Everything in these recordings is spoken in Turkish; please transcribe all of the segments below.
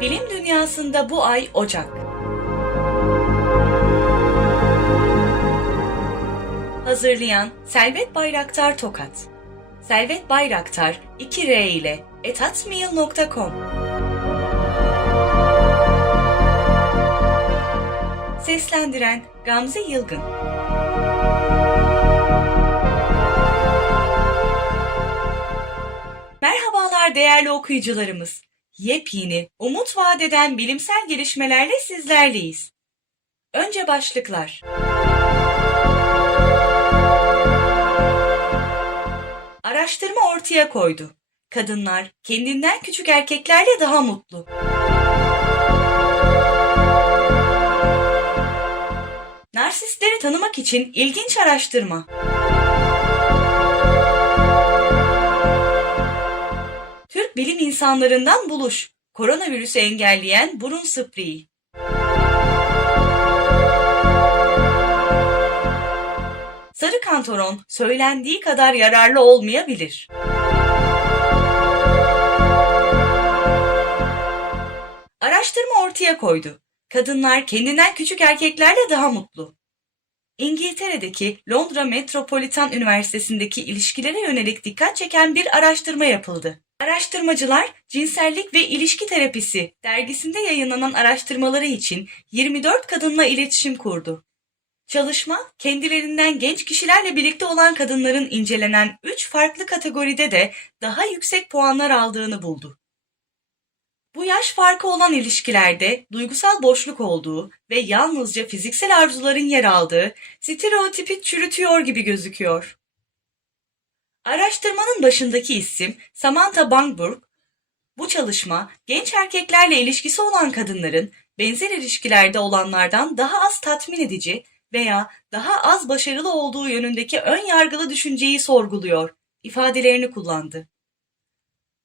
Bilim dünyasında bu ay Ocak. Hazırlayan Selvet Bayraktar Tokat. Selvet Bayraktar 2R ile etatmail.com Seslendiren Gamze Yılgın Merhabalar değerli okuyucularımız. Yepyeni, umut vadeden bilimsel gelişmelerle sizlerleyiz. Önce başlıklar. Araştırma ortaya koydu. Kadınlar kendinden küçük erkeklerle daha mutlu. Narsistleri tanımak için ilginç araştırma. İnsanlarından buluş. Koronavirüsü engelleyen burun spreyi. Sarı kantaron söylendiği kadar yararlı olmayabilir. Araştırma ortaya koydu. Kadınlar kendinden küçük erkeklerle daha mutlu. İngiltere'deki Londra Metropolitan Üniversitesi'ndeki ilişkilere yönelik dikkat çeken bir araştırma yapıldı. Araştırmacılar Cinsellik ve İlişki Terapisi dergisinde yayınlanan araştırmaları için 24 kadınla iletişim kurdu. Çalışma, kendilerinden genç kişilerle birlikte olan kadınların incelenen 3 farklı kategoride de daha yüksek puanlar aldığını buldu. Bu yaş farkı olan ilişkilerde duygusal boşluk olduğu ve yalnızca fiziksel arzuların yer aldığı stereotipi çürütüyor gibi gözüküyor. Araştırmanın başındaki isim Samantha Bangburg, bu çalışma genç erkeklerle ilişkisi olan kadınların benzer ilişkilerde olanlardan daha az tatmin edici veya daha az başarılı olduğu yönündeki ön yargılı düşünceyi sorguluyor ifadelerini kullandı.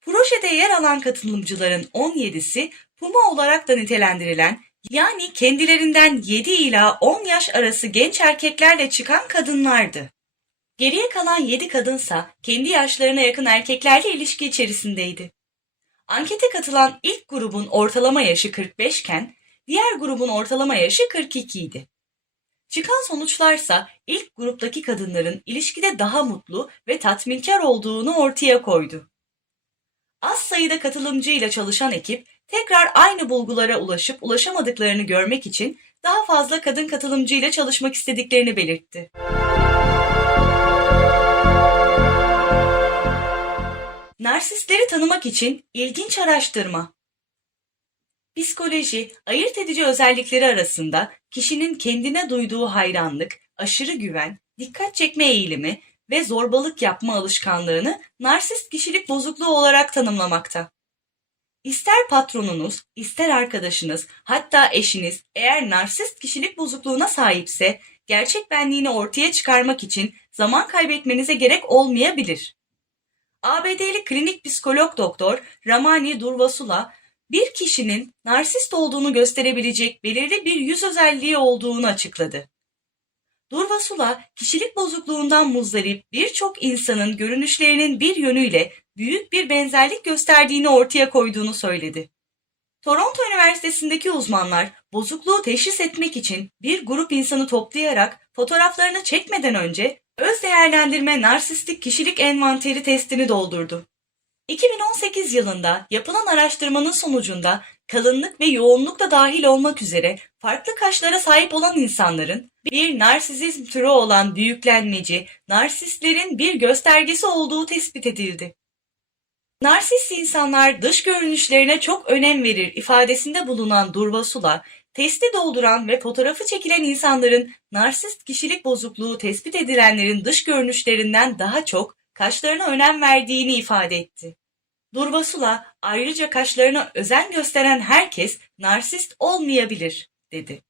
Projede yer alan katılımcıların 17'si Puma olarak da nitelendirilen yani kendilerinden 7 ila 10 yaş arası genç erkeklerle çıkan kadınlardı. Geriye kalan 7 kadınsa kendi yaşlarına yakın erkeklerle ilişki içerisindeydi. Ankete katılan ilk grubun ortalama yaşı 45 iken diğer grubun ortalama yaşı 42 idi. Çıkan sonuçlarsa ilk gruptaki kadınların ilişkide daha mutlu ve tatminkar olduğunu ortaya koydu. Az sayıda katılımcıyla çalışan ekip tekrar aynı bulgulara ulaşıp ulaşamadıklarını görmek için daha fazla kadın katılımcıyla çalışmak istediklerini belirtti. Narsistleri tanımak için ilginç araştırma. Psikoloji, ayırt edici özellikleri arasında kişinin kendine duyduğu hayranlık, aşırı güven, dikkat çekme eğilimi ve zorbalık yapma alışkanlığını narsist kişilik bozukluğu olarak tanımlamakta. İster patronunuz, ister arkadaşınız, hatta eşiniz eğer narsist kişilik bozukluğuna sahipse gerçek benliğini ortaya çıkarmak için zaman kaybetmenize gerek olmayabilir. ABD'li klinik psikolog doktor Ramani Durvasula bir kişinin narsist olduğunu gösterebilecek belirli bir yüz özelliği olduğunu açıkladı. Durvasula, kişilik bozukluğundan muzdarip birçok insanın görünüşlerinin bir yönüyle büyük bir benzerlik gösterdiğini ortaya koyduğunu söyledi. Toronto Üniversitesi'ndeki uzmanlar bozukluğu teşhis etmek için bir grup insanı toplayarak fotoğraflarını çekmeden önce öz değerlendirme narsistik kişilik envanteri testini doldurdu. 2018 yılında yapılan araştırmanın sonucunda kalınlık ve yoğunluk da dahil olmak üzere farklı kaşlara sahip olan insanların bir narsizm türü olan büyüklenmeci, narsistlerin bir göstergesi olduğu tespit edildi. Narsist insanlar dış görünüşlerine çok önem verir ifadesinde bulunan Durvasula, testi dolduran ve fotoğrafı çekilen insanların narsist kişilik bozukluğu tespit edilenlerin dış görünüşlerinden daha çok kaşlarına önem verdiğini ifade etti. Durvasula ayrıca kaşlarına özen gösteren herkes narsist olmayabilir, dedi.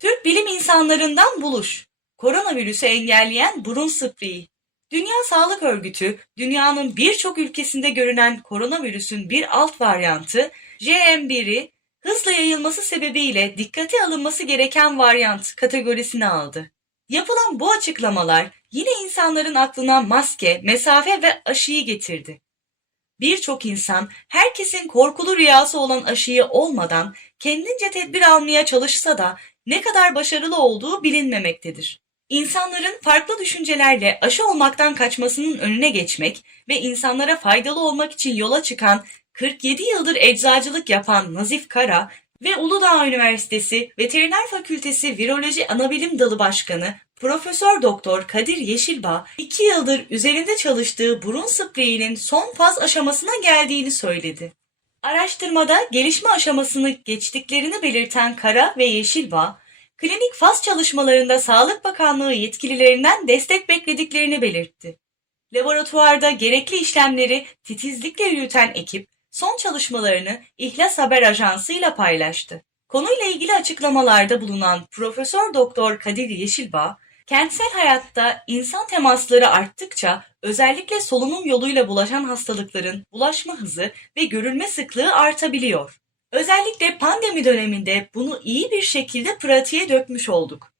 Türk bilim insanlarından buluş. Koronavirüsü engelleyen burun spreyi. Dünya Sağlık Örgütü, dünyanın birçok ülkesinde görünen koronavirüsün bir alt varyantı JM1'i hızla yayılması sebebiyle dikkate alınması gereken varyant kategorisine aldı. Yapılan bu açıklamalar yine insanların aklına maske, mesafe ve aşıyı getirdi. Birçok insan herkesin korkulu rüyası olan aşıyı olmadan kendince tedbir almaya çalışsa da ne kadar başarılı olduğu bilinmemektedir. İnsanların farklı düşüncelerle aşı olmaktan kaçmasının önüne geçmek ve insanlara faydalı olmak için yola çıkan 47 yıldır eczacılık yapan Nazif Kara ve Uludağ Üniversitesi Veteriner Fakültesi Viroloji Anabilim Dalı Başkanı Profesör Doktor Kadir Yeşilbağ 2 yıldır üzerinde çalıştığı burun spreyinin son faz aşamasına geldiğini söyledi. Araştırmada gelişme aşamasını geçtiklerini belirten Kara ve Yeşilbağ, klinik faz çalışmalarında Sağlık Bakanlığı yetkililerinden destek beklediklerini belirtti. Laboratuvarda gerekli işlemleri titizlikle yürüten ekip son çalışmalarını İhlas Haber Ajansı ile paylaştı. Konuyla ilgili açıklamalarda bulunan Profesör Doktor Kadir Yeşilbağ, kentsel hayatta insan temasları arttıkça özellikle solunum yoluyla bulaşan hastalıkların bulaşma hızı ve görülme sıklığı artabiliyor. Özellikle pandemi döneminde bunu iyi bir şekilde pratiğe dökmüş olduk.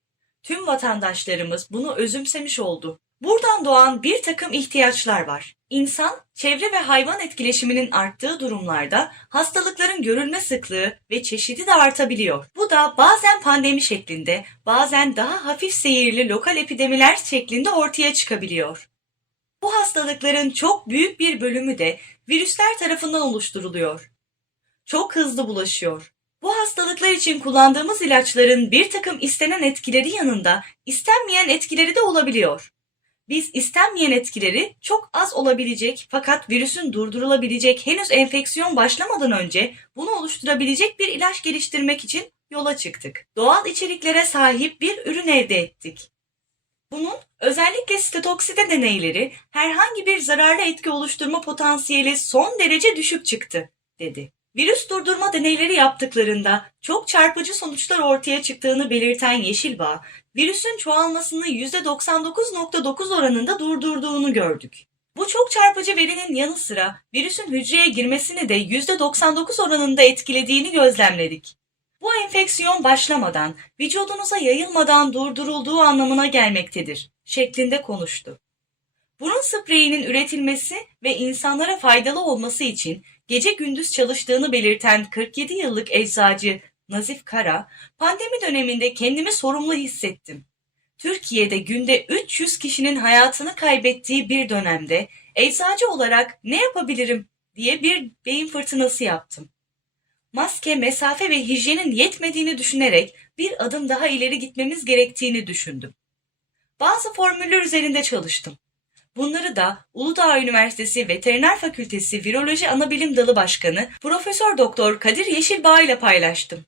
Tüm vatandaşlarımız bunu özümsemiş oldu. Buradan doğan bir takım ihtiyaçlar var. İnsan, çevre ve hayvan etkileşiminin arttığı durumlarda hastalıkların görülme sıklığı ve çeşidi de artabiliyor. Bu da bazen pandemi şeklinde, bazen daha hafif seyirli lokal epidemiler şeklinde ortaya çıkabiliyor. Bu hastalıkların çok büyük bir bölümü de virüsler tarafından oluşturuluyor. Çok hızlı bulaşıyor. Bu hastalıklar için kullandığımız ilaçların bir takım istenen etkileri yanında istenmeyen etkileri de olabiliyor. Biz istenmeyen etkileri çok az olabilecek fakat virüsün durdurulabilecek henüz enfeksiyon başlamadan önce bunu oluşturabilecek bir ilaç geliştirmek için yola çıktık. Doğal içeriklere sahip bir ürün elde ettik. Bunun özellikle stetokside deneyleri herhangi bir zararlı etki oluşturma potansiyeli son derece düşük çıktı, dedi. Virüs durdurma deneyleri yaptıklarında çok çarpıcı sonuçlar ortaya çıktığını belirten Yeşilbağ, virüsün çoğalmasını %99.9 oranında durdurduğunu gördük. Bu çok çarpıcı verinin yanı sıra virüsün hücreye girmesini de %99 oranında etkilediğini gözlemledik. Bu enfeksiyon başlamadan, vücudunuza yayılmadan durdurulduğu anlamına gelmektedir, şeklinde konuştu. Burun spreyinin üretilmesi ve insanlara faydalı olması için gece gündüz çalıştığını belirten 47 yıllık eczacı Nazif Kara, pandemi döneminde kendimi sorumlu hissettim. Türkiye'de günde 300 kişinin hayatını kaybettiği bir dönemde eczacı olarak ne yapabilirim diye bir beyin fırtınası yaptım. Maske, mesafe ve hijyenin yetmediğini düşünerek bir adım daha ileri gitmemiz gerektiğini düşündüm. Bazı formüller üzerinde çalıştım. Bunları da Uludağ Üniversitesi Veteriner Fakültesi Viroloji Anabilim Dalı Başkanı Profesör Doktor Kadir Yeşilbağ ile paylaştım.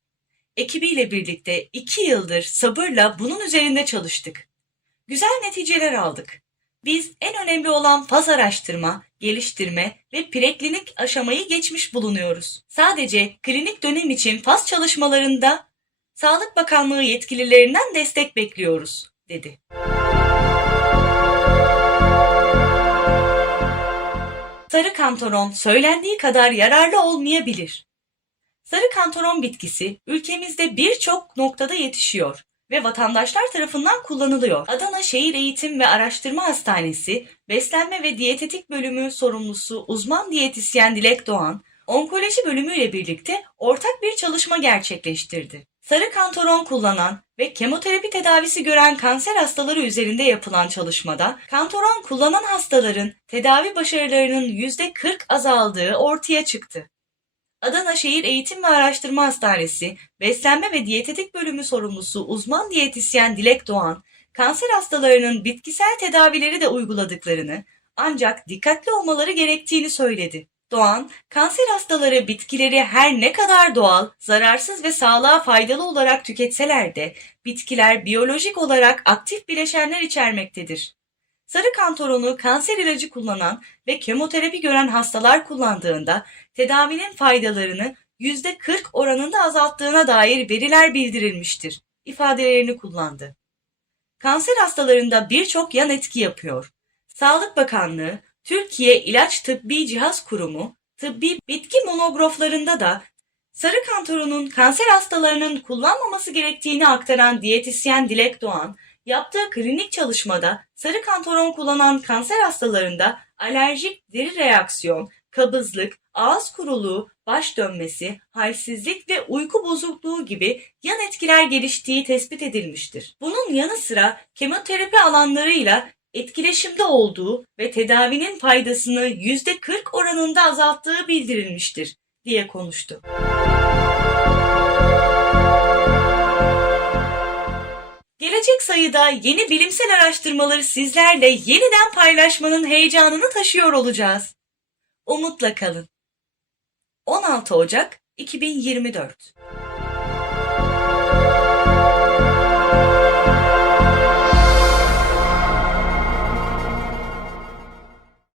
Ekibiyle birlikte iki yıldır sabırla bunun üzerinde çalıştık. Güzel neticeler aldık. Biz en önemli olan faz araştırma, geliştirme ve preklinik aşamayı geçmiş bulunuyoruz. Sadece klinik dönem için faz çalışmalarında Sağlık Bakanlığı yetkililerinden destek bekliyoruz, dedi. Sarı kantaron söylendiği kadar yararlı olmayabilir. Sarı kantaron bitkisi ülkemizde birçok noktada yetişiyor ve vatandaşlar tarafından kullanılıyor. Adana Şehir Eğitim ve Araştırma Hastanesi Beslenme ve Diyetetik Bölümü sorumlusu uzman diyetisyen Dilek Doğan, onkoloji bölümüyle birlikte ortak bir çalışma gerçekleştirdi. Sarı kantaron kullanan ve kemoterapi tedavisi gören kanser hastaları üzerinde yapılan çalışmada kantaron kullanan hastaların tedavi başarılarının %40 azaldığı ortaya çıktı. Adana Şehir Eğitim ve Araştırma Hastanesi Beslenme ve Diyetetik Bölümü sorumlusu uzman diyetisyen Dilek Doğan, kanser hastalarının bitkisel tedavileri de uyguladıklarını ancak dikkatli olmaları gerektiğini söyledi. Doğan, kanser hastaları bitkileri her ne kadar doğal, zararsız ve sağlığa faydalı olarak tüketseler de bitkiler biyolojik olarak aktif bileşenler içermektedir. Sarı kantoronu kanser ilacı kullanan ve kemoterapi gören hastalar kullandığında tedavinin faydalarını %40 oranında azalttığına dair veriler bildirilmiştir ifadelerini kullandı. Kanser hastalarında birçok yan etki yapıyor. Sağlık Bakanlığı, Türkiye İlaç Tıbbi Cihaz Kurumu, tıbbi bitki monograflarında da Sarı kantorunun kanser hastalarının kullanmaması gerektiğini aktaran diyetisyen Dilek Doğan, yaptığı klinik çalışmada sarı kantaron kullanan kanser hastalarında alerjik deri reaksiyon, kabızlık, ağız kuruluğu, baş dönmesi, halsizlik ve uyku bozukluğu gibi yan etkiler geliştiği tespit edilmiştir. Bunun yanı sıra kemoterapi alanlarıyla etkileşimde olduğu ve tedavinin faydasını %40 oranında azalttığı bildirilmiştir diye konuştu. Gelecek sayıda yeni bilimsel araştırmaları sizlerle yeniden paylaşmanın heyecanını taşıyor olacağız. Umutla kalın. 16 Ocak 2024